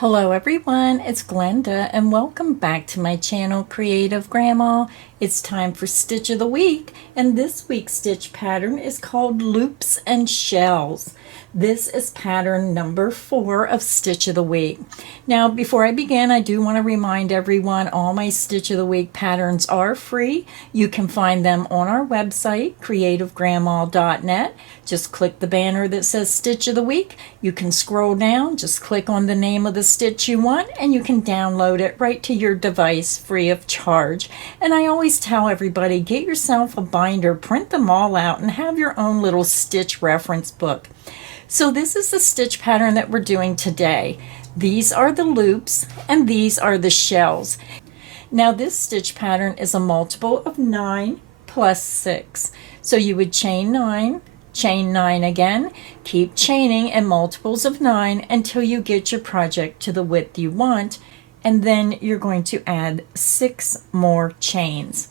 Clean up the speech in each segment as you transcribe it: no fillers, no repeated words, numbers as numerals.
Hello everyone, it's Glenda and welcome back to my channel Creative Grandma. It's time for Stitch of the Week, and this week's stitch pattern is called Loops and Shells. This is pattern number 4 of Stitch of the Week. Now before I begin, I do want to remind everyone all my Stitch of the Week patterns are free. You can find them on our website creativegrandma.net. Just click the banner that says Stitch of the Week. You can scroll down, just click on the name of the stitch you want, and you can download it right to your device free of charge. And I always tell everybody, get yourself a binder, print them all out, and have your own little stitch reference book. So this is the stitch pattern that we're doing today. These are the loops and these are the shells. Now this stitch pattern is a multiple of 9 plus 6. So you would chain 9, chain 9 again, keep chaining in multiples of 9 until you get your project to the width you want, and then you're going to add 6 more chains.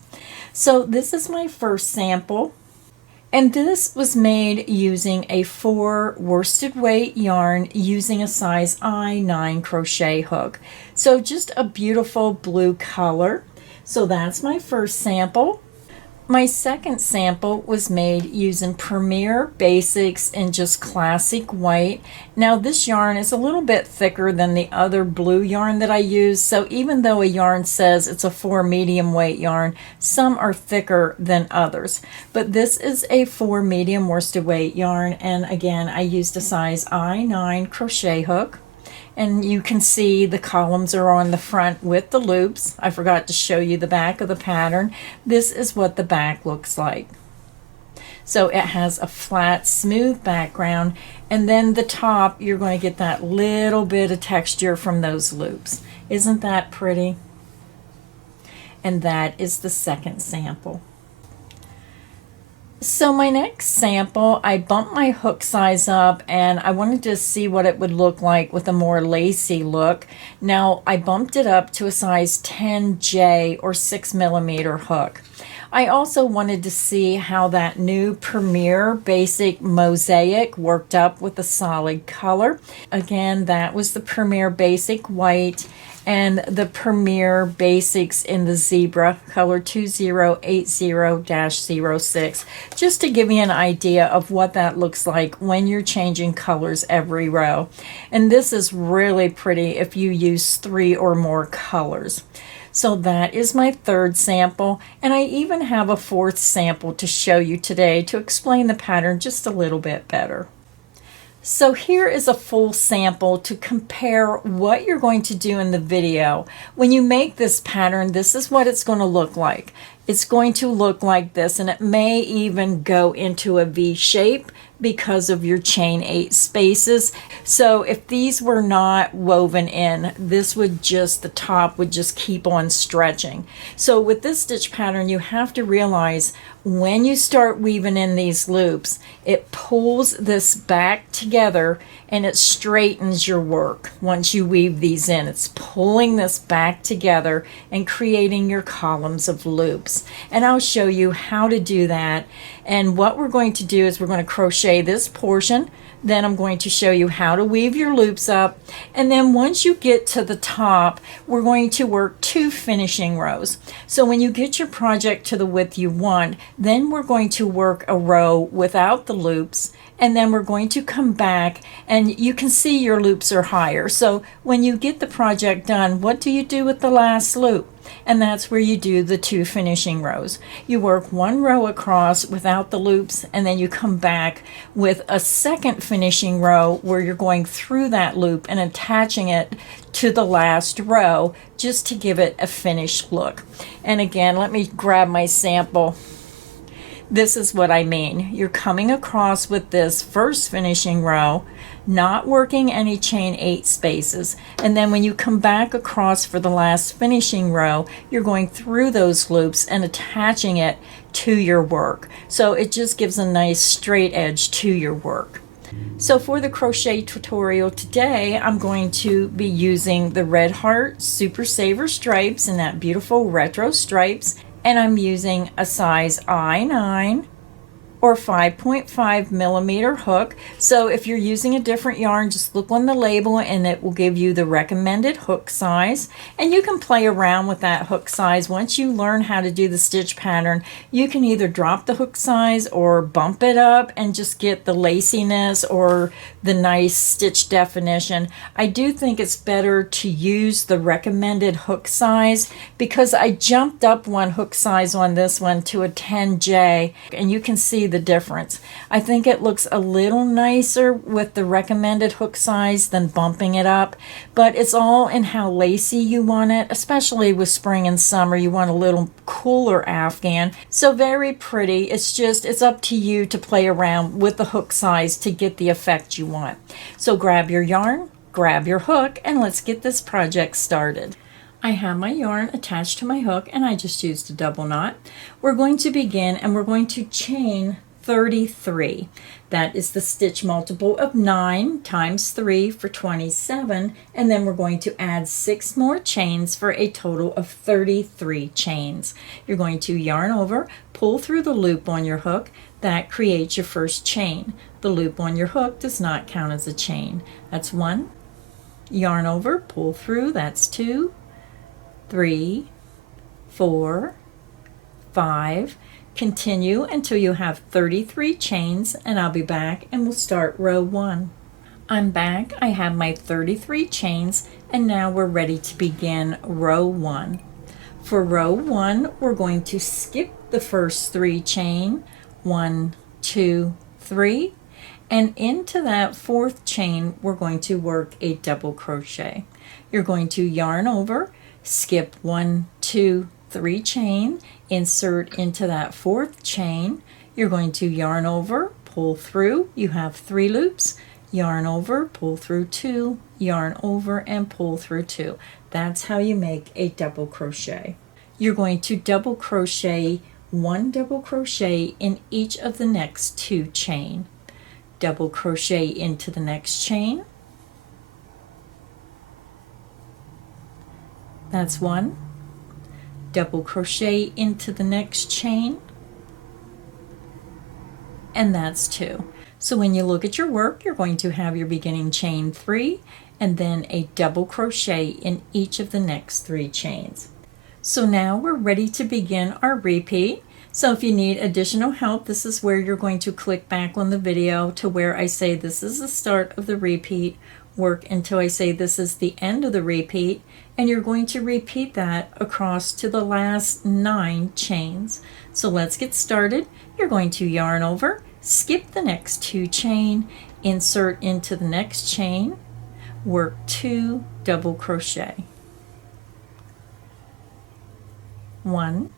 So this is my first sample, and this was made using a 4 worsted weight yarn using a size I9 crochet hook. So just a beautiful blue color. So that's my first sample. My second sample was made using Premier Basics in just classic white. Now this yarn is a little bit thicker than the other blue yarn that I use, so even though a yarn says it's a 4 medium weight yarn, some are thicker than others. But this is a 4 medium worsted weight yarn, and again I used a size I9 crochet hook. And you can see the columns are on the front with the loops. I forgot to show you the back of the pattern. This is what the back looks like. So it has a flat, smooth background, and then the top, you're going to get that little bit of texture from those loops. Isn't that pretty? And that is the second sample. So my next sample, I bumped my hook size up and I wanted to see what it would look like with a more lacy look. Now I bumped it up to a size 10J or 6mm hook. I also wanted to see how that new Premier Basic Mosaic worked up with the solid color. Again, that was the Premier Basic White and the Premier Basics in the Zebra color 2080-06, just to give you an idea of what that looks like when you're changing colors every row. And this is really pretty if you use 3 or more colors. So that is my third sample, and I even have a fourth sample to show you today to explain the pattern just a little bit better. So here is a full sample to compare what you're going to do in the video. When you make this pattern, this is what it's going to look like. It's going to look like this, and it may even go into a V shape because of your chain 8 spaces. So if these were not woven in, this would just, the top would just keep on stretching. So with this stitch pattern, you have to realize when you start weaving in these loops, it pulls this back together and it straightens your work. Once you weave these in, it's pulling this back together and creating your columns of loops. And I'll show you how to do that. And what we're going to do is we're going to crochet this portion. Then I'm going to show you how to weave your loops up. And then once you get to the top, we're going to work 2 finishing rows. So when you get your project to the width you want, then we're going to work a row without the loops. And then we're going to come back, and you can see your loops are higher. So when you get the project done, what do you do with the last loop? And that's where you do the 2 finishing rows. You work 1 row across without the loops, and then you come back with a second finishing row where you're going through that loop and attaching it to the last row just to give it a finished look. And again, let me grab my sample. This is what I mean. You're coming across with this first finishing row, not working any chain 8 spaces, and then when you come back across for the last finishing row, you're going through those loops and attaching it to your work. So it just gives a nice straight edge to your work. So for the crochet tutorial today, I'm going to be using the Red Heart Super Saver stripes in that beautiful retro stripes, and I'm using a size I9 or 5.5 millimeter hook. So if you're using a different yarn, just look on the label and it will give you the recommended hook size. And you can play around with that hook size. Once you learn how to do the stitch pattern, you can either drop the hook size or bump it up and just get the laciness or the nice stitch definition. I do think it's better to use the recommended hook size because I jumped up one hook size on this one to a 10J, and you can see the difference. I think it looks a little nicer with the recommended hook size than bumping it up, but it's all in how lacy you want it, especially with spring and summer. You want a little cooler afghan. So very pretty. It's up to you to play around with the hook size to get the effect you want. So grab your yarn, grab your hook, and let's get this project started. I have my yarn attached to my hook and I just used a double knot. We're going to begin and we're going to chain 33. That is the stitch multiple of 9 times 3 for 27, and then we're going to add 6 more chains for a total of 33 chains. You're going to yarn over, pull through the loop on your hook. That creates your first chain. The loop on your hook does not count as a chain. That's 1. Yarn over, pull through, that's 2, 3, 4, 5. Continue until you have 33 chains, and I'll be back and we'll start row 1. I'm back. I have my 33 chains, and now we're ready to begin row 1. For row 1, we're going to skip the first 3 chain, 1, 2, 3, and into that 4th chain we're going to work a double crochet. You're going to yarn over, skip 1, 2, 3 chain, insert into that 4th chain. You're going to yarn over, pull through, you have 3 loops, yarn over, pull through 2, yarn over, and pull through 2. That's how you make a double crochet. You're going to double crochet 1 double crochet in each of the next 2 chain. Double crochet into the next chain. That's 1. Double crochet into the next chain, and that's 2. So when you look at your work, you're going to have your beginning chain 3 and then a double crochet in each of the next 3 chains. So now we're ready to begin our repeat. So if you need additional help, this is where you're going to click back on the video to where I say this is the start of the repeat, work until I say this is the end of the repeat, and you're going to repeat that across to the last 9 chains. So let's get started. You're going to yarn over, skip the next 2 chain, insert into the next chain, work 2 double crochet. 1,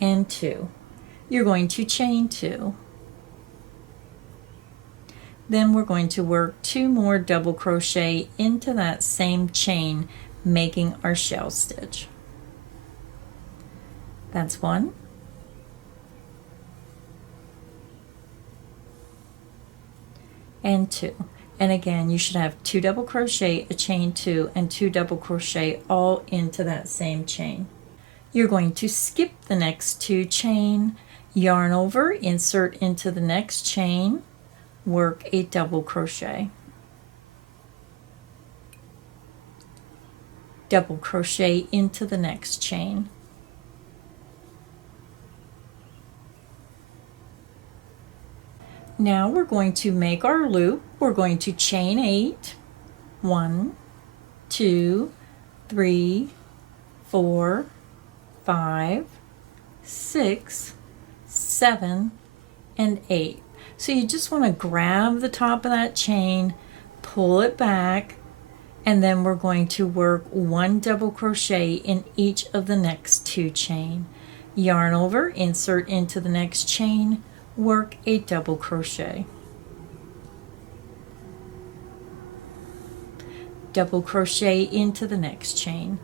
and 2. You're going to chain 2. Then we're going to work 2 more double crochet into that same chain, making our shell stitch. That's 1. And 2. And again, you should have 2 double crochet, a chain 2, and 2 double crochet all into that same chain. You're going to skip the next 2 chain, yarn over, insert into the next chain, work a double crochet. Double crochet into the next chain. Now we're going to make our loop. We're going to chain 8. 1, 2, 3, 4, 5, 6, 7, and 8. So you just want to grab the top of that chain, pull it back, and then we're going to work 1 double crochet in each of the next 2 chain. Yarn over, insert into the next chain, work a double crochet. Double crochet into the next chain.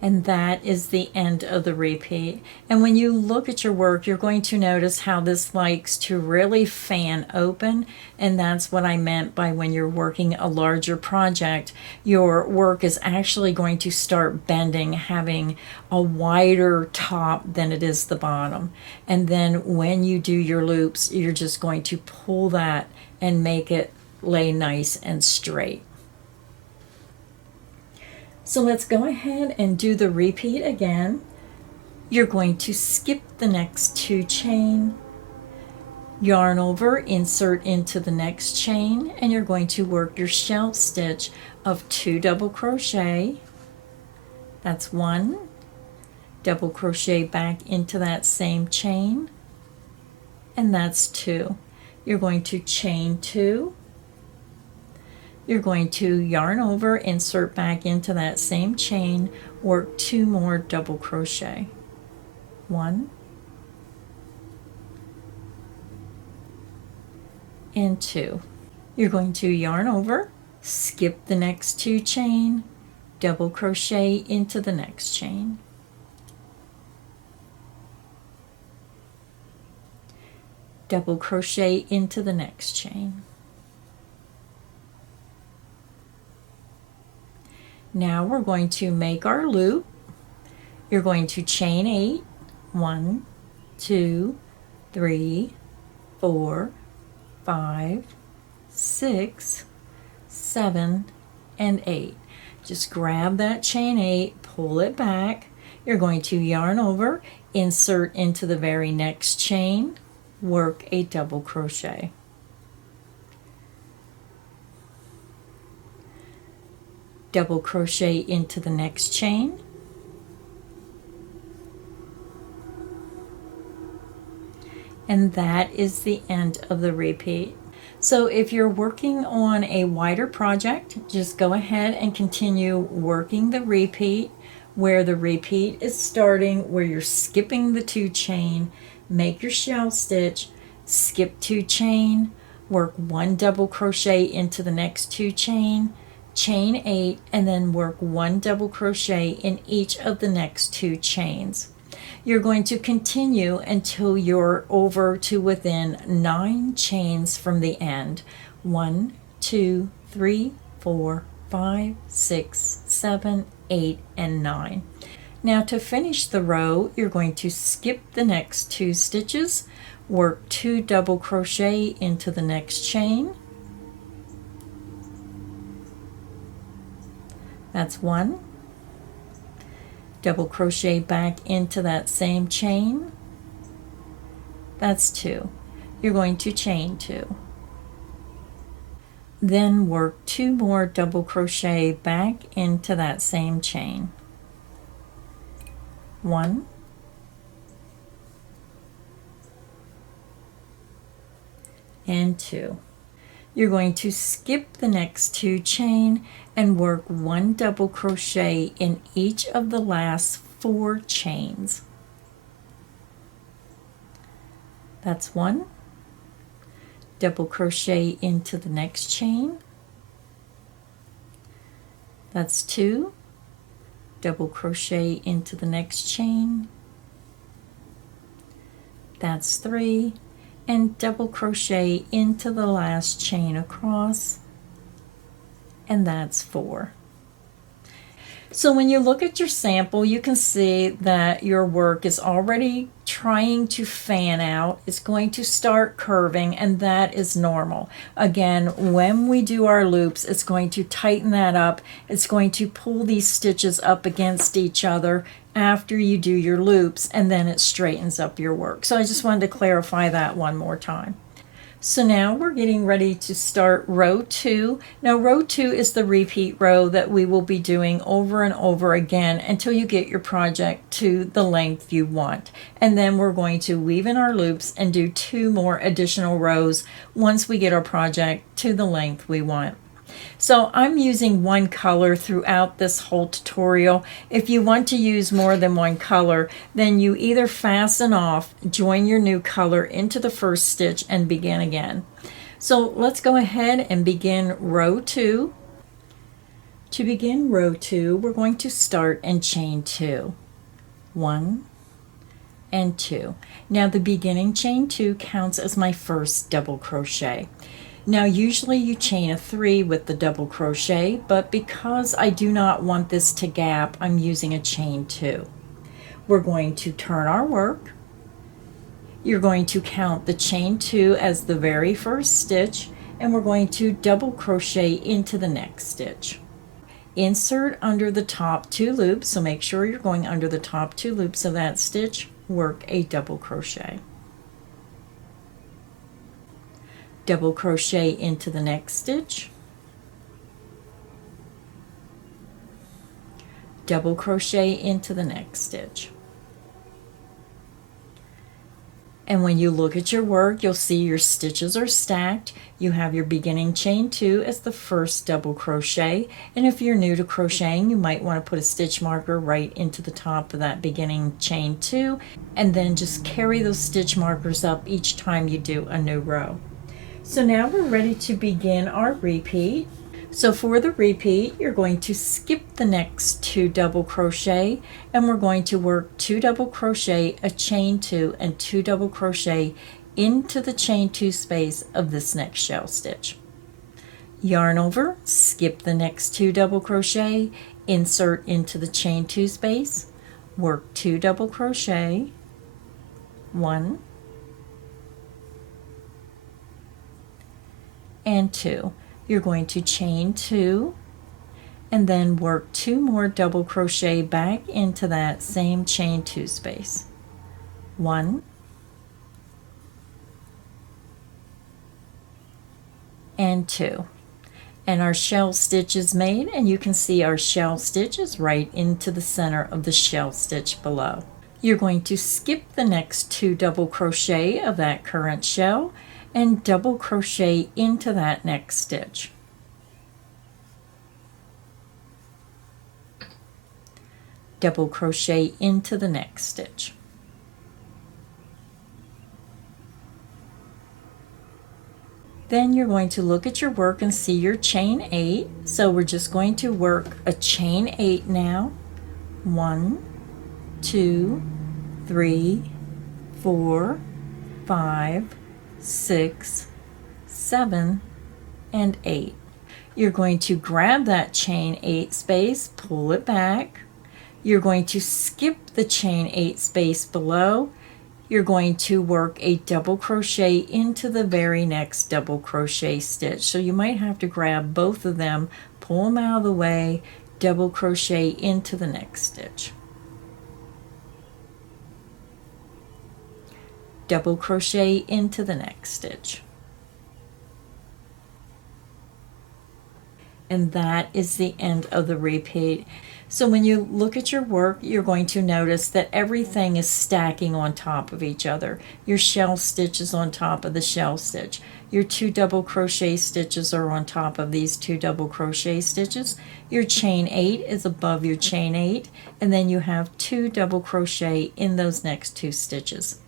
And that is the end of the repeat. And when you look at your work, you're going to notice how this likes to really fan open. And that's what I meant by when you're working a larger project, your work is actually going to start bending, having a wider top than it is the bottom. And then when you do your loops, you're just going to pull that and make it lay nice and straight. So let's go ahead and do the repeat again. You're going to skip the next 2 chain, yarn over, insert into the next chain, and you're going to work your shelf stitch of 2 double crochet. That's 1, double crochet back into that same chain, and that's 2. You're going to chain 2. You're going to yarn over, insert back into that same chain, work 2 more double crochet. 1 and 2. You're going to yarn over, skip the next 2 chain, double crochet into the next chain. Double crochet into the next chain. Now we're going to make our loop. You're going to chain 8, 1, 2, 3, 4, 5, 6, 7, and 8. Just grab that chain 8, pull it back. You're going to yarn over, insert into the very next chain, work a double crochet. Double crochet into the next chain, and that is the end of the repeat. So if you're working on a wider project, just go ahead and continue working the repeat where the repeat is starting, where you're skipping the 2 chain, make your shelf stitch, skip 2 chain, work 1 double crochet into the next 2 chain, chain 8, and then work 1 double crochet in each of the next 2 chains. You're going to continue until you're over to within 9 chains from the end. 1, 2, 3, 4, 5, 6, 7, 8, and 9. Now to finish the row, you're going to skip the next 2 stitches, work 2 double crochet into the next chain. That's 1. Double crochet back into that same chain. That's 2. You're going to chain 2. Then work 2 more double crochet back into that same chain. 1. And 2. You're going to skip the next 2 chain and work 1 double crochet in each of the last 4 chains. That's 1. Double crochet into the next chain. That's 2. Double crochet into the next chain. That's 3. And double crochet into the last chain across, and that's 4. So when you look at your sample, you can see that your work is already trying to fan out. It's going to start curving, and that is normal. Again, when we do our loops, it's going to tighten that up. It's going to pull these stitches up against each other after you do your loops, and then it straightens up your work. So I just wanted to clarify that one more time. So now we're getting ready to start row 2. Now row 2 is the repeat row that we will be doing over and over again until you get your project to the length you want. And then we're going to weave in our loops and do 2 more additional rows once we get our project to the length we want. So I'm using one color throughout this whole tutorial. If you want to use more than one color, then you either fasten off, join your new color into the first stitch, and begin again. So let's go ahead and begin row 2. To begin row 2, we're going to start and chain 2. 1 and 2. Now the beginning chain 2 counts as my first double crochet. Now usually you chain a 3 with the double crochet, but because I do not want this to gap, I'm using a chain 2. We're going to turn our work. You're going to count the chain 2 as the very first stitch, and we're going to double crochet into the next stitch. Insert under the top 2 loops, so make sure you're going under the top 2 loops of that stitch, work a double crochet. Double crochet into the next stitch, double crochet into the next stitch. And when you look at your work, you'll see your stitches are stacked. You have your beginning chain 2 as the first double crochet. And if you're new to crocheting, you might want to put a stitch marker right into the top of that beginning chain 2, and then just carry those stitch markers up each time you do a new row. So now we're ready to begin our repeat. So for the repeat, you're going to skip the next 2 double crochet, and we're going to work 2 double crochet, a chain 2, and 2 double crochet into the chain 2 space of this next shell stitch. Yarn over, skip the next 2 double crochet, insert into the chain 2 space, work 2 double crochet, 1 and 2. You're going to chain 2 and then work 2 more double crochet back into that same chain 2 space. 1 and 2. And our shell stitch is made, and you can see our shell stitch is right into the center of the shell stitch below. You're going to skip the next 2 double crochet of that current shell and double crochet into that next stitch. Double crochet into the next stitch. Then you're going to look at your work and see your chain 8. So we're just going to work a chain 8 now. 1, 2, 3, 4, 5, 6, 7, and 8. You're going to grab that chain 8 space, pull it back. You're going to skip the chain 8 space below. You're going to work a double crochet into the very next double crochet stitch. So you might have to grab both of them, pull them out of the way, double crochet into the next stitch. Double crochet into the next stitch. And that is the end of the repeat. So when you look at your work, you're going to notice that everything is stacking on top of each other. Your shell stitch is on top of the shell stitch. Your 2 double crochet stitches are on top of these 2 double crochet stitches. Your chain 8 is above your chain 8, and then you have 2 double crochet in those next 2 stitches.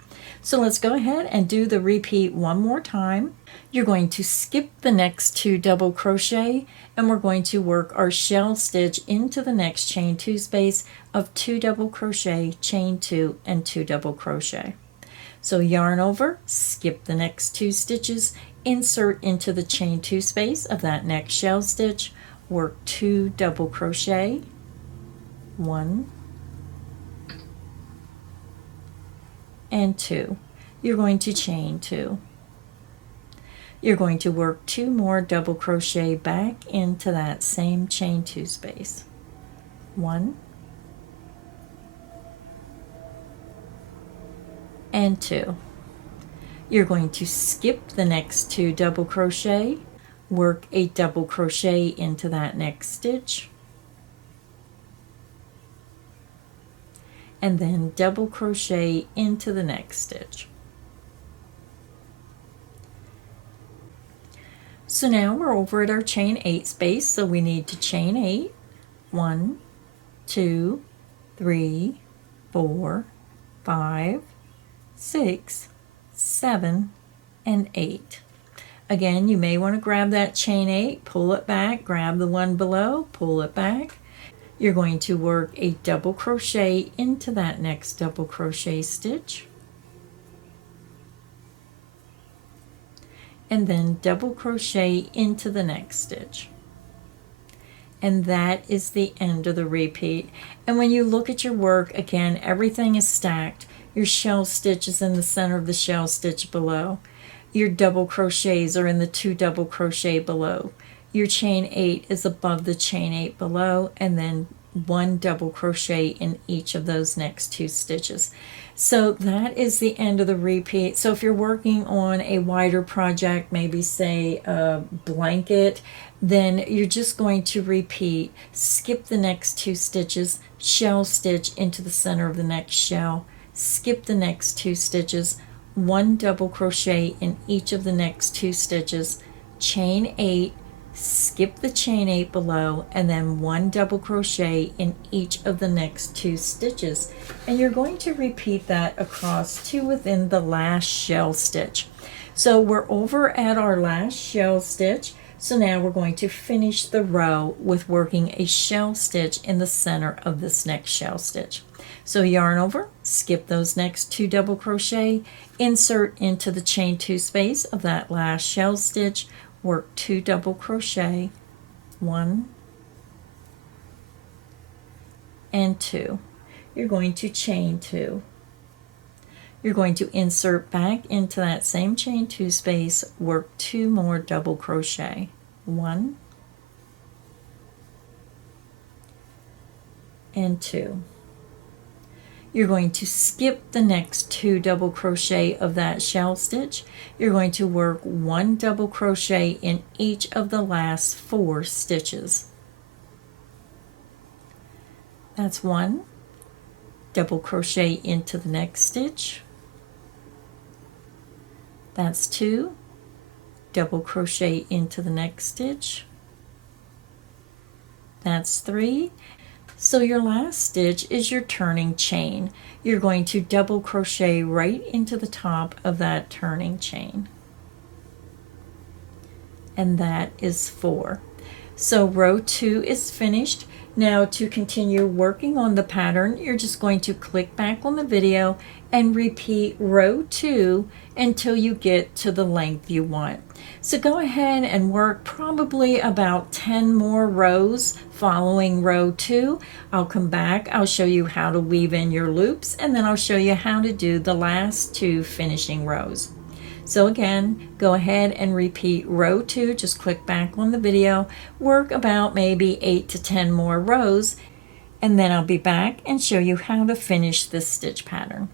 So let's go ahead and do the repeat one more time. You're going to skip the next 2 double crochet, and we're going to work our shell stitch into the next chain 2 space of 2 double crochet, chain 2, and 2 double crochet. So yarn over, skip the next 2 stitches, insert into the chain 2 space of that next shell stitch, work 2 double crochet, 1 and 2. You're going to chain 2. You're going to work 2 more double crochet back into that same chain 2 space. 1 and 2. You're going to skip the next 2 double crochet, work a double crochet into that next stitch, and then double crochet into the next stitch. So now we're over at our chain 8 space, so we need to chain 8. 1, 2, 3, 4, 5, 6, 7, and 8. Again, you may want to grab that chain 8, pull it back, grab the one below, pull it back. You're going to work a double crochet into that next double crochet stitch, and then double crochet into the next stitch. And that is the end of the repeat. And when you look at your work, again, everything is stacked. Your shell stitch is in the center of the shell stitch below. Your double crochets are in the 2 double crochet below. Your chain 8 is above the chain 8 below, and then 1 double crochet in each of those next 2 stitches. So that is the end of the repeat. So if you're working on a wider project, maybe say a blanket, then you're just going to repeat, skip the next 2 stitches, shell stitch into the center of the next shell, skip the next 2 stitches, 1 double crochet in each of the next 2 stitches, chain 8, skip the chain 8 below, and then 1 double crochet in each of the next 2 stitches. And you're going to repeat that across to within the last shell stitch. So we're over at our last shell stitch. So now we're going to finish the row with working a shell stitch in the center of this next shell stitch. So yarn over, skip those next 2 double crochet, insert into the chain 2 space of that last shell stitch, work 2 double crochet, 1 and 2. You're going to chain 2. You're going to insert back into that same chain 2 space, work 2 more double crochet, 1 and 2. You're going to skip the next 2 double crochet of that shell stitch. You're going to work 1 double crochet in each of the last 4 stitches. That's 1 double crochet into the next stitch. That's 2 double crochet into the next stitch. That's 3. So your last stitch is your turning chain. You're going to double crochet right into the top of that turning chain. And that is 4. So row 2 is finished. Now to continue working on the pattern, you're just going to click back on the video and repeat row 2 until you get to the length you want. So go ahead and work probably about 10 more rows following row 2. I'll come back, I'll show you how to weave in your loops, and then I'll show you how to do the last 2 finishing rows. So again, go ahead and repeat row 2, just click back on the video, work about maybe 8 to 10 more rows, and then I'll be back and show you how to finish this stitch pattern.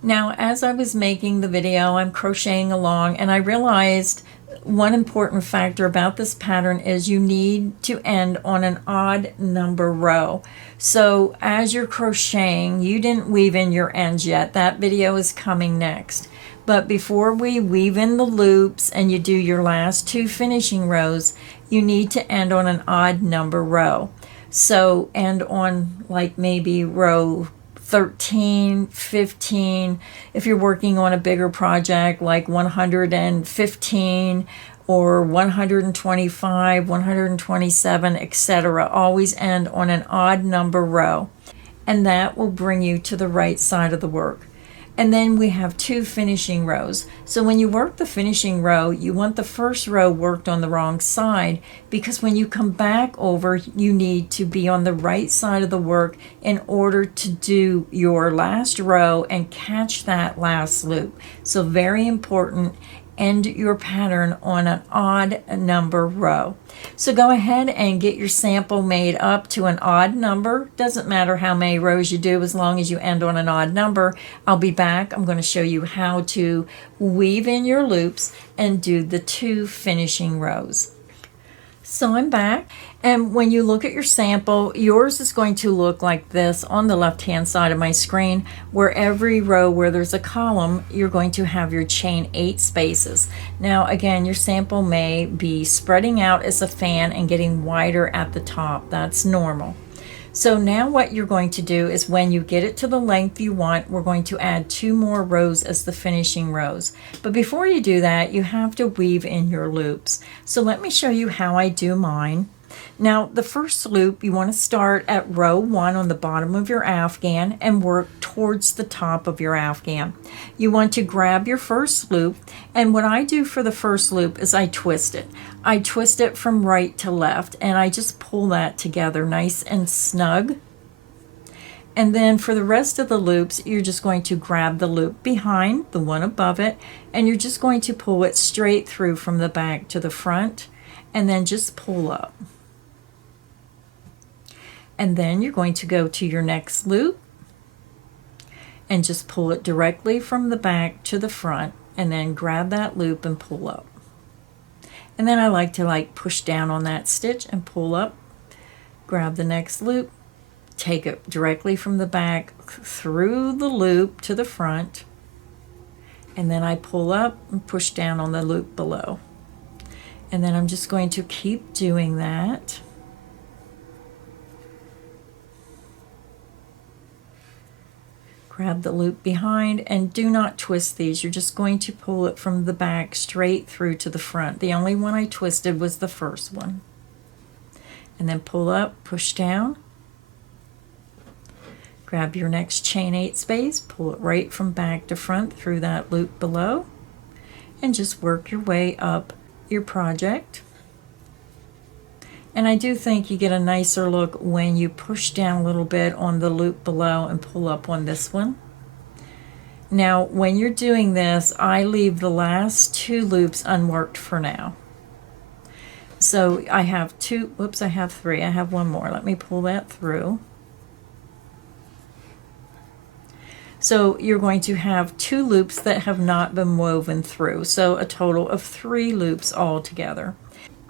Now, as I was making the video, I'm crocheting along, and I realized one important factor about this pattern is you need to end on an odd number row. So as you're crocheting, you didn't weave in your ends yet. That video is coming next. But before we weave in the loops and you do your last 2 finishing rows, you need to end on an odd number row. So end on like maybe row 13, 15, if you're working on a bigger project like 115 or 125, 127, etc. Always end on an odd number row, and that will bring you to the right side of the work. And then we have 2 finishing rows. So when you work the finishing row, you want the first row worked on the wrong side, because when you come back over, you need to be on the right side of the work in order to do your last row and catch that last loop. So very important, end your pattern on an odd number row. So go ahead and get your sample made up to an odd number. Doesn't matter how many rows you do as long as you end on an odd number. I'll be back. I'm going to show you how to weave in your loops and do the 2 finishing rows. So I'm back, and when you look at your sample, yours is going to look like this on the left hand side of my screen, where every row where there's a column, you're going to have your chain 8 spaces. Now again, your sample may be spreading out as a fan and getting wider at the top. That's normal. So now what you're going to do is when you get it to the length you want, we're going to add 2 more rows as the finishing rows. But before you do that, you have to weave in your loops. So let me show you how I do mine. Now the first loop, you want to start at row 1 on the bottom of your afghan and work towards the top of your afghan. You want to grab your first loop, and what I do for the first loop is I twist it. I twist it from right to left, and I just pull that together nice and snug. And then for the rest of the loops, you're just going to grab the loop behind, the one above it, and you're just going to pull it straight through from the back to the front, and then just pull up. And then you're going to go to your next loop and just pull it directly from the back to the front, and then grab that loop and pull up. And then I like to push down on that stitch and pull up, grab the next loop, take it directly from the back through the loop to the front, and then I pull up and push down on the loop below. And then I'm just going to keep doing that. Grab the loop behind, and do not twist these. You're just going to pull it from the back straight through to the front. The only one I twisted was the first one. And then pull up, push down. Grab your next chain 8 space, pull it right from back to front through that loop below, and just work your way up your project. And I do think you get a nicer look when you push down a little bit on the loop below and pull up on this one. Now, when you're doing this, I leave the last 2 loops unworked for now. So I have 2, whoops, I have 3. I have one more. Let me pull that through. So you're going to have 2 loops that have not been woven through. So a total of 3 loops all together.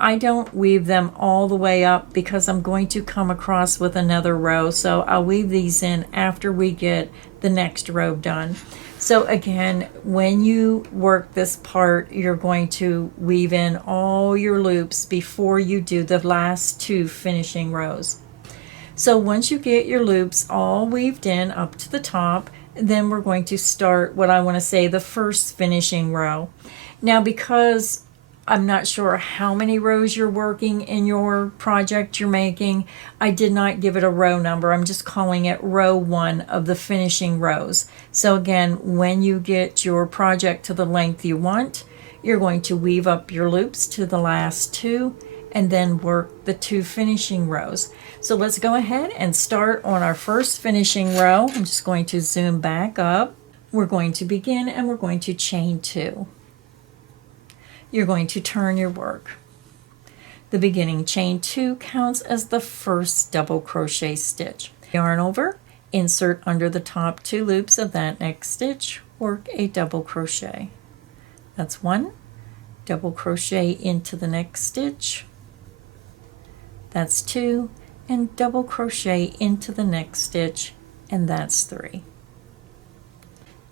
I don't weave them all the way up because I'm going to come across with another row, so I'll weave these in after we get the next row done. So again, when you work this part, you're going to weave in all your loops before you do the last 2 finishing rows. So once you get your loops all weaved in up to the top, then we're going to start what I want to say the first finishing row. Now, because I'm not sure how many rows you're working in your project you're making, I did not give it a row number. I'm just calling it row 1 of the finishing rows. So again, when you get your project to the length you want, you're going to weave up your loops to the last 2 and then work the 2 finishing rows. So let's go ahead and start on our first finishing row. I'm just going to zoom back up. We're going to begin and we're going to chain 2. You're going to turn your work. The beginning chain 2 counts as the first double crochet stitch. Yarn over, insert under the top 2 loops of that next stitch, work a double crochet. That's 1, double crochet into the next stitch. That's 2, and double crochet into the next stitch, and that's 3.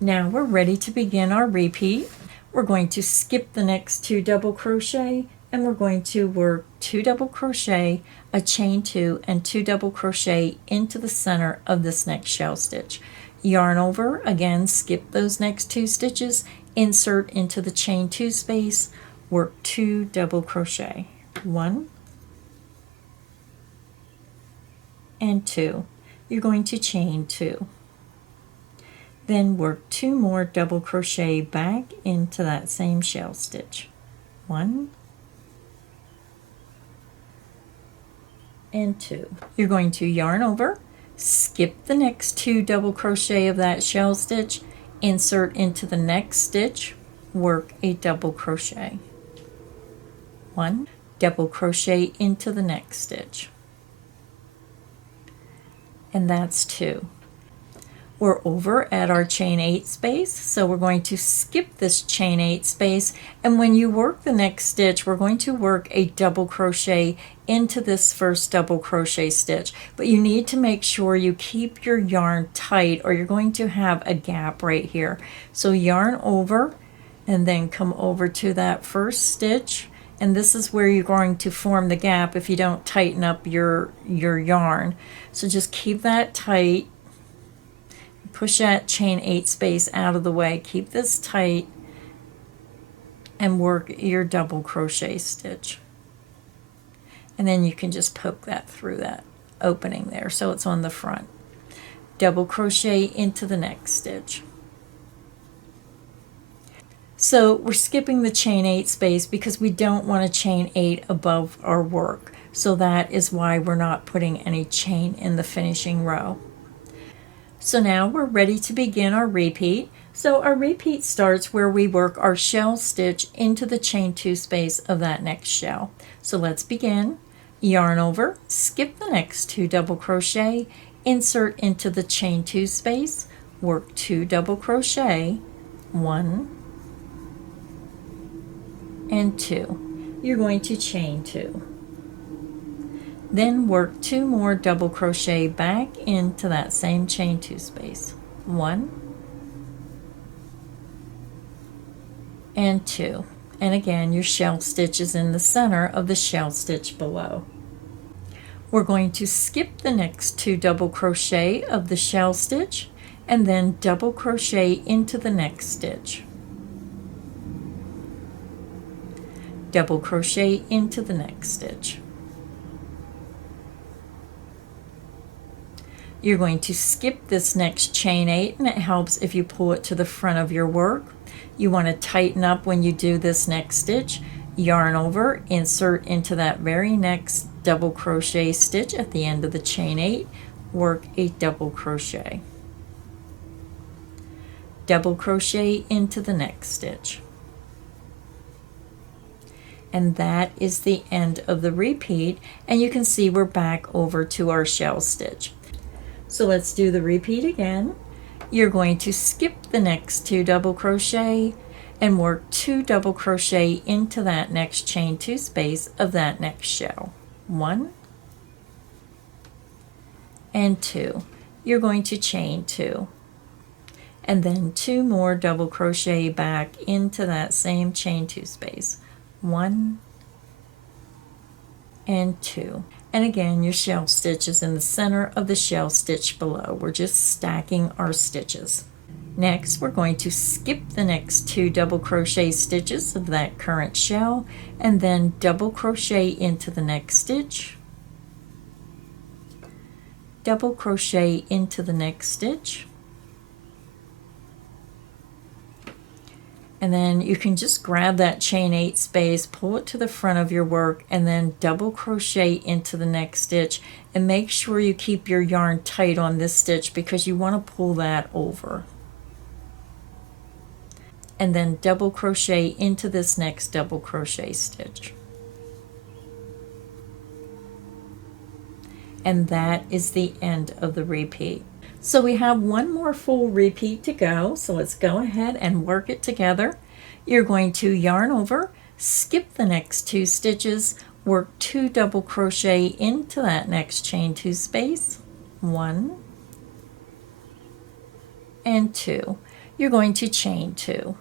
Now we're ready to begin our repeat. We're going to skip the next 2 double crochet, and we're going to work 2 double crochet, a chain 2, and 2 double crochet into the center of this next shell stitch. Yarn over, again skip those next 2 stitches, insert into the chain 2 space, work 2 double crochet, 1 and 2. You're going to chain 2. Then work 2 more double crochet back into that same shell stitch. 1 and 2. You're going to yarn over, skip the next 2 double crochet of that shell stitch, insert into the next stitch, work a double crochet. 1, double crochet into the next stitch. And that's 2. We're over at our chain 8 space, so we're going to skip this chain 8 space, and when you work the next stitch, we're going to work a double crochet into this first double crochet stitch. But you need to make sure you keep your yarn tight or you're going to have a gap right here. So yarn over and then come over to that first stitch, and this is where you're going to form the gap if you don't tighten up your yarn. So just keep that tight, push that chain 8 space out of the way, keep this tight, and work your double crochet stitch. And then you can just poke that through that opening there so it's on the front. Double crochet into the next stitch. So we're skipping the chain 8 space because we don't want to chain 8 above our work. So that is why we're not putting any chain in the finishing row. So now we're ready to begin our repeat. So our repeat starts where we work our shell stitch into the chain 2 space of that next shell. So let's begin. Yarn over, skip the next 2 double crochet, insert into the chain 2 space, work 2 double crochet, 1 and 2. You're going to chain 2. Then work 2 more double crochet back into that same chain 2 space, 1 and 2. And again, your shell stitch is in the center of the shell stitch below. We're going to skip the next 2 double crochet of the shell stitch and then double crochet into the next stitch. Double crochet into the next stitch. You're going to skip this next chain 8, and it helps if you pull it to the front of your work. You want to tighten up when you do this next stitch. Yarn over, insert into that very next double crochet stitch at the end of the chain 8, work a double crochet. Double crochet into the next stitch. And that is the end of the repeat, and you can see we're back over to our shell stitch. So let's do the repeat again. You're going to skip the next 2 double crochet and work 2 double crochet into that next chain 2 space of that next shell, 1 and 2. You're going to chain 2 and then 2 more double crochet back into that same chain 2 space, 1 and 2. And again, your shell stitch is in the center of the shell stitch below. We're just stacking our stitches. Next, we're going to skip the next 2 double crochet stitches of that current shell and then double crochet into the next stitch, double crochet into the next stitch, and then you can just grab that chain 8 space, pull it to the front of your work, and then double crochet into the next stitch, and make sure you keep your yarn tight on this stitch because you want to pull that over. And then double crochet into this next double crochet stitch. And that is the end of the repeat. So we have one more full repeat to go, so let's go ahead and work it together. You're going to yarn over, skip the next 2 stitches, work 2 double crochet into that next chain 2 space, 1 and 2. You're going to chain 2.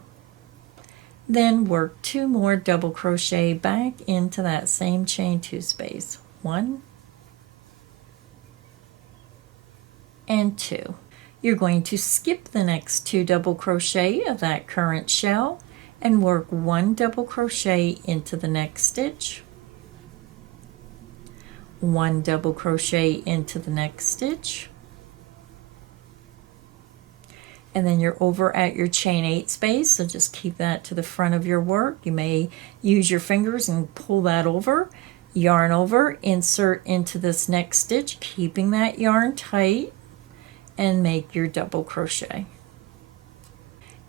Then work 2 more double crochet back into that same chain 2 space, 1 and 2. You're going to skip the next 2 double crochet of that current shell and work 1 double crochet into the next stitch, 1 double crochet into the next stitch, and then you're over at your chain 8 space, so just keep that to the front of your work. You may use your fingers and pull that over. Yarn over, insert into this next stitch, keeping that yarn tight, and make your double crochet.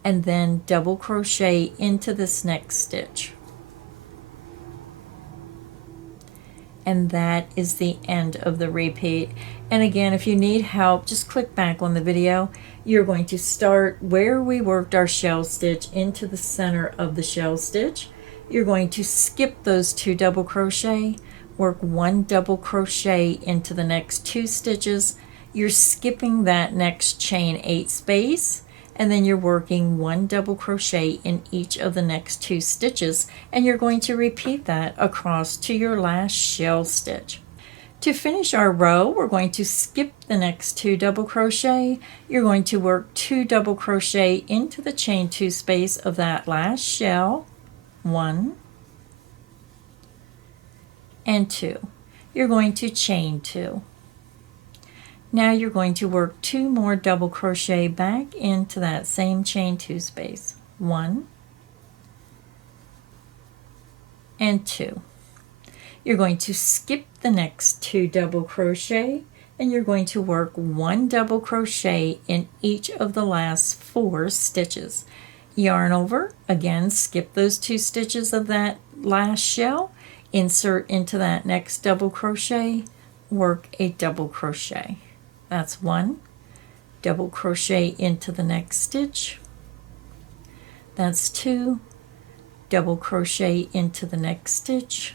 And then double crochet into this next stitch. And that is the end of the repeat. And again, if you need help, just click back on the video. You're going to start where we worked our shell stitch into the center of the shell stitch. You're going to skip those 2 double crochet, work 1 double crochet into the next 2 stitches. You're skipping that next chain 8 space, and then you're working 1 double crochet in each of the next 2 stitches, and you're going to repeat that across to your last shell stitch. To finish our row, we're going to skip the next 2 double crochet. You're going to work 2 double crochet into the chain 2 space of that last shell, 1 and 2. You're going to chain 2. Now you're going to work 2 more double crochet back into that same chain 2 space, 1 and 2. You're going to skip the next 2 double crochet, and you're going to work 1 double crochet in each of the last 4 stitches. Yarn over, again skip those 2 stitches of that last shell, insert into that next double crochet, work a double crochet. That's 1 double crochet into the next stitch. That's 2 double crochet into the next stitch.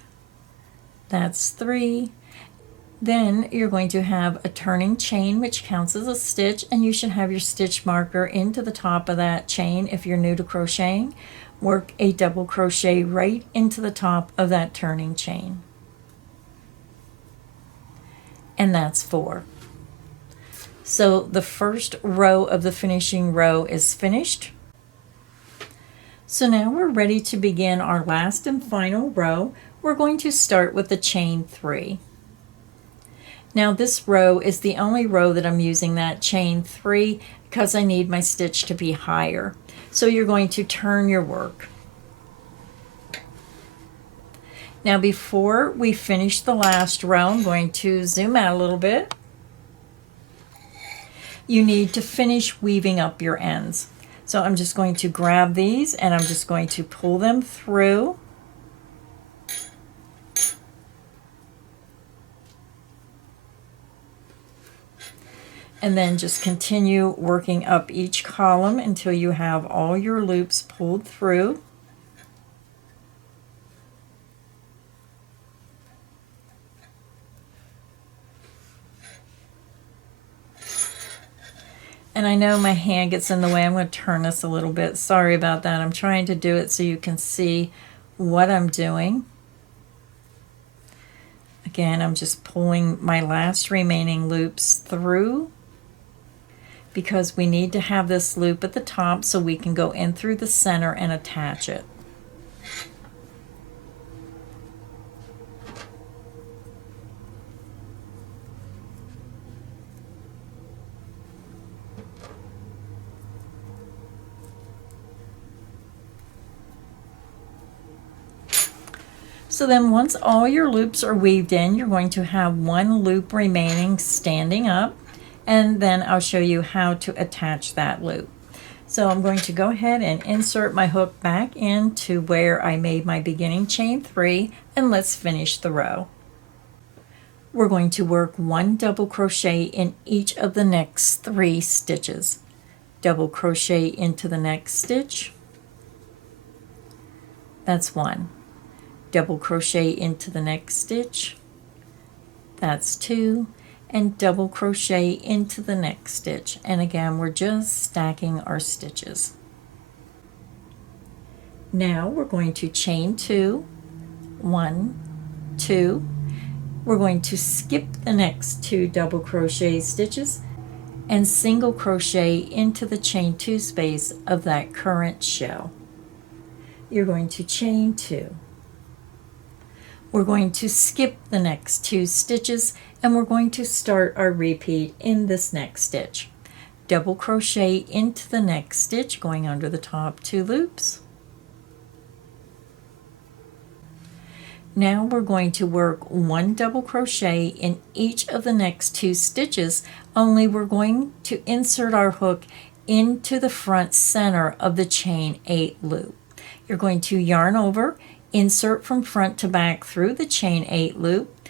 That's 3. Then you're going to have a turning chain, which counts as a stitch, and you should have your stitch marker into the top of that chain if you're new to crocheting. Work a double crochet right into the top of that turning chain. And that's 4. So the first row of the finishing row is finished. So now we're ready to begin our last and final row. We're going to start with the chain 3. Now this row is the only row that I'm using that chain 3 because I need my stitch to be higher. So you're going to turn your work. Now before we finish the last row, I'm going to zoom out a little bit. You need to finish weaving up your ends. So I'm just going to grab these and I'm just going to pull them through. And then just continue working up each column until you have all your loops pulled through. And I know my hand gets in the way. I'm going to turn this a little bit. Sorry about that. I'm trying to do it so you can see what I'm doing. Again, I'm just pulling my last remaining loops through, because we need to have this loop at the top so we can go in through the center and attach it. So then once all your loops are weaved in, you're going to have 1 loop remaining standing up, and then I'll show you how to attach that loop. So I'm going to go ahead and insert my hook back into where I made my beginning chain 3, and let's finish the row. We're going to work 1 double crochet in each of the next 3 stitches. Double crochet into the next stitch. That's 1. Double crochet into the next stitch. That's 2. And double crochet into the next stitch. And again, we're just stacking our stitches. Now we're going to chain 2, 1, 2. We're going to skip the next 2 double crochet stitches and single crochet into the chain 2 space of that current shell. You're going to chain 2. We're going to skip the next 2 stitches, and we're going to start our repeat in this next stitch. Double crochet into the next stitch, going under the top 2 loops. Now we're going to work 1 double crochet in each of the next 2 stitches, only we're going to insert our hook into the front center of the chain 8 loop. You're going to yarn over, insert from front to back through the chain 8 loop.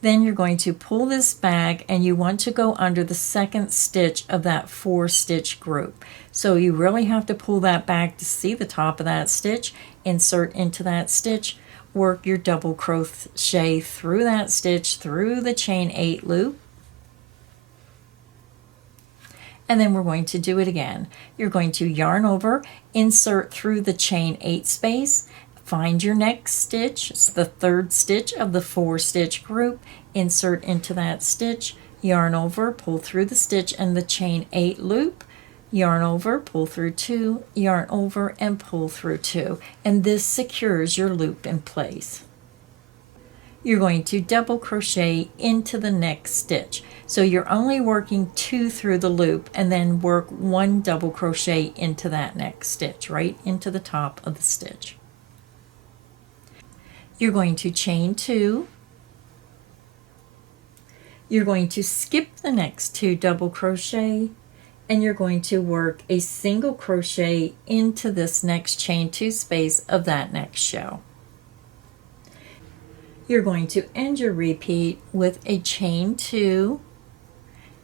Then you're going to pull this back, and you want to go under the second stitch of that 4 stitch group. So you really have to pull that back to see the top of that stitch. Insert into that stitch, work your double crochet through that stitch through the chain 8 loop, and then we're going to do it again. You're going to yarn over, insert through the chain 8 space, find your next stitch. It's the third stitch of the 4-stitch group, insert into that stitch, yarn over, pull through the stitch and the chain 8 loop, yarn over, pull through 2, yarn over, and pull through 2, and this secures your loop in place. You're going to double crochet into the next stitch. So you're only working 2 through the loop, and then work 1 double crochet into that next stitch, right into the top of the stitch. You're going to chain 2. You're going to skip the next 2 double crochet, and you're going to work a single crochet into this next chain 2 space of that next shell. You're going to end your repeat with a chain 2,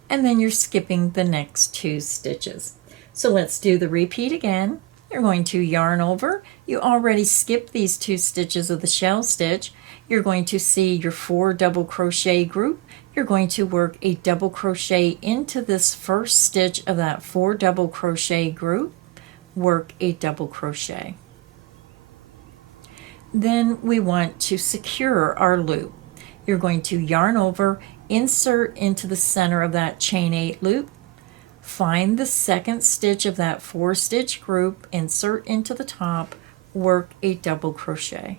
and then you're skipping the next 2 stitches. So let's do the repeat again. You're going to yarn over. You already skipped these 2 stitches of the shell stitch. You're going to see your 4 double crochet group. You're going to work a double crochet into this first stitch of that 4 double crochet group, work a double crochet. Then we want to secure our loop. You're going to yarn over, insert into the center of that chain 8 loop, find the second stitch of that 4-stitch group, insert into the top, work a double crochet.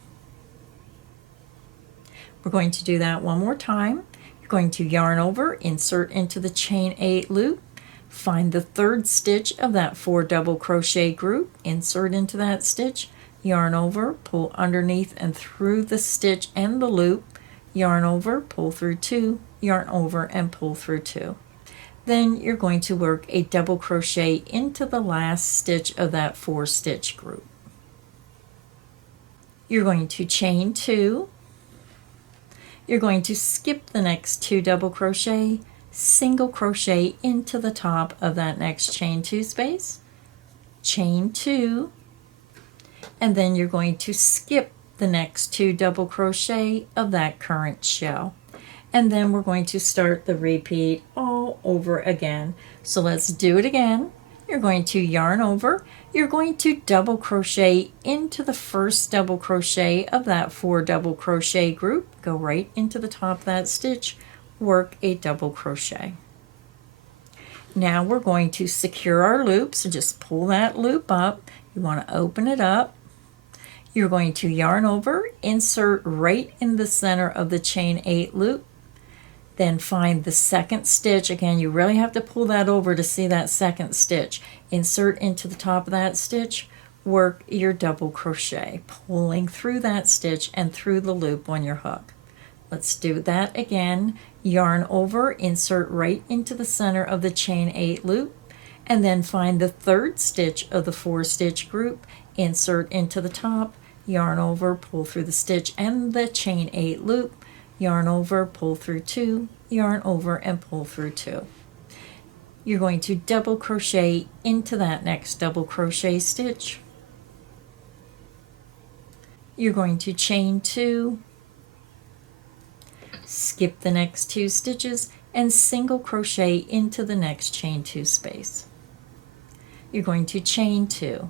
We're going to do that one more time. You're going to yarn over, insert into the chain 8 loop, find the third stitch of that 4 double crochet group, insert into that stitch, yarn over, pull underneath and through the stitch and the loop, yarn over, pull through 2, yarn over, and pull through 2. Then you're going to work a double crochet into the last stitch of that 4-stitch group. You're going to chain 2. You're going to skip the next 2 double crochet, single crochet into the top of that next chain 2 space, chain 2, and then you're going to skip the next 2 double crochet of that current shell. And then we're going to start the repeat all over again. So let's do it again. You're going to yarn over. You're going to double crochet into the first double crochet of that 4 double crochet group. Go right into the top of that stitch, work a double crochet. Now we're going to secure our loop. So just pull that loop up. You want to open it up. You're going to yarn over, insert right in the center of the chain 8 loop, then find the second stitch. Again, you really have to pull that over to see that second stitch. Insert into the top of that stitch, work your double crochet, pulling through that stitch and through the loop on your hook. Let's do that again. Yarn over, insert right into the center of the chain 8 loop, and then find the third stitch of the 4-stitch group, insert into the top, yarn over, pull through the stitch and the chain 8 loop, yarn over, pull through 2, yarn over, and pull through 2. You're going to double crochet into that next double crochet stitch. You're going to chain 2, skip the next 2 stitches, and single crochet into the next chain 2 space. You're going to chain 2.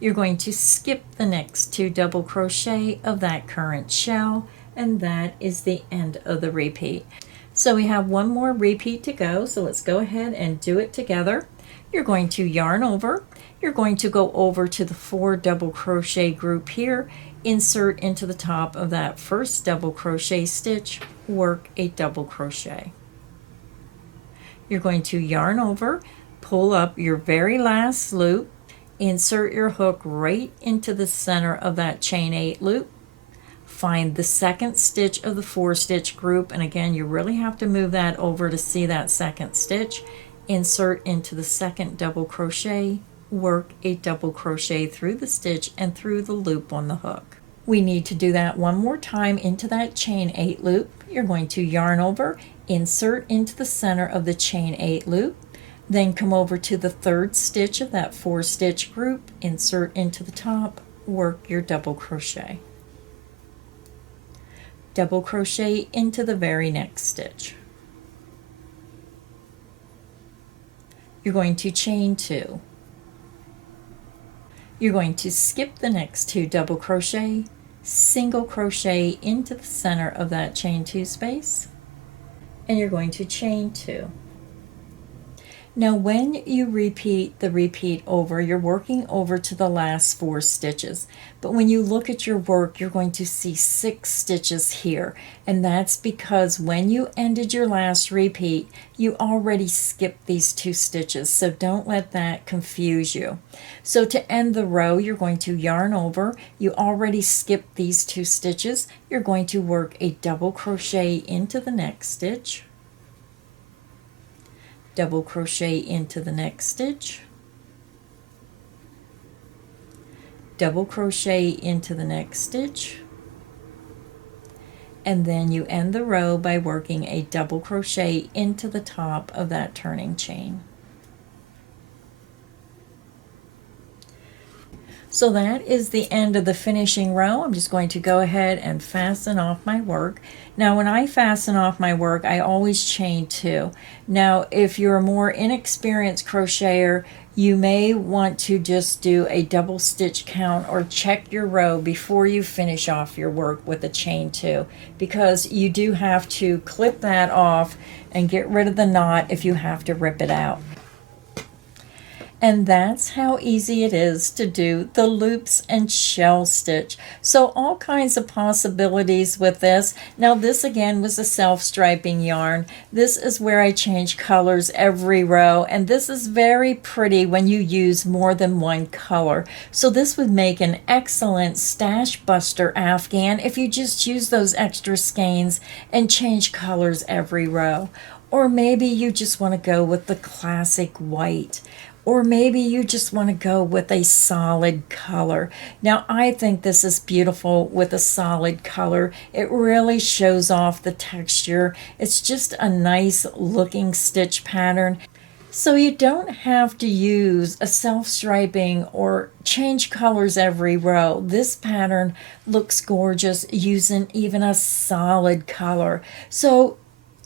You're going to skip the next 2 double crochet of that current shell, and that is the end of the repeat. So we have one more repeat to go, so let's go ahead and do it together. You're going to yarn over. You're going to go over to the 4 double crochet group here, insert into the top of that first double crochet stitch, work a double crochet. You're going to yarn over, pull up your very last loop, insert your hook right into the center of that chain 8 loop, find the second stitch of the 4-stitch group, and again you really have to move that over to see that second stitch, insert into the second double crochet, work a double crochet through the stitch and through the loop on the hook. We need to do that one more time into that chain 8 loop. You're going to yarn over, insert into the center of the chain 8 loop, then come over to the third stitch of that 4-stitch group, insert into the top, work your double crochet. Double crochet into the very next stitch. you're going to chain 2. You're going to skip the next 2 double crochet, single crochet into the center of that chain 2 space, and you're going to chain 2. Now when you repeat the repeat over, you're working over to the last 4 stitches. But when you look at your work, you're going to see 6 stitches here. And that's because when you ended your last repeat, you already skipped these 2 stitches. So don't let that confuse you. So to end the row, you're going to yarn over. You already skipped these 2 stitches. You're going to work a double crochet into the next stitch, double crochet into the next stitch, double crochet into the next stitch, and then you end the row by working a double crochet into the top of that turning chain. So that is the end of the finishing row. I'm just going to go ahead and fasten off my work. Now when I fasten off my work, I always chain 2. Now if you're a more inexperienced crocheter, you may want to just do a double stitch count or check your row before you finish off your work with a chain 2, because you do have to clip that off and get rid of the knot if you have to rip it out. And that's how easy it is to do the loops and shell stitch. So all kinds of possibilities with this. Now this again was a self-striping yarn. This is where I change colors every row, and this is very pretty when you use more than one color. So this would make an excellent stash buster afghan if you just use those extra skeins and change colors every row. Or maybe you just want to go with the classic white. Or maybe you just want to go with a solid color. Now I think this is beautiful with a solid color. It really shows off the texture. It's just a nice looking stitch pattern. So you don't have to use a self-striping or change colors every row. This pattern looks gorgeous using even a solid color. So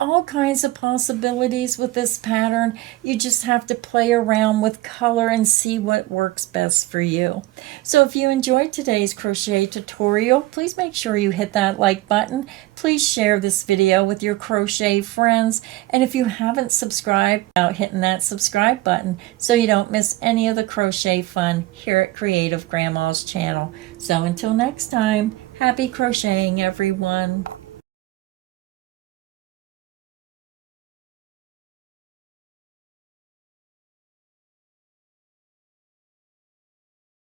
all kinds of possibilities with this pattern. You just have to play around with color and see what works best for you. So if you enjoyed today's crochet tutorial, please make sure you hit that like button. Please share this video with your crochet friends. And if you haven't subscribed, hitting that subscribe button so you don't miss any of the crochet fun here at Creative Grandma's channel. So until next time, happy crocheting everyone.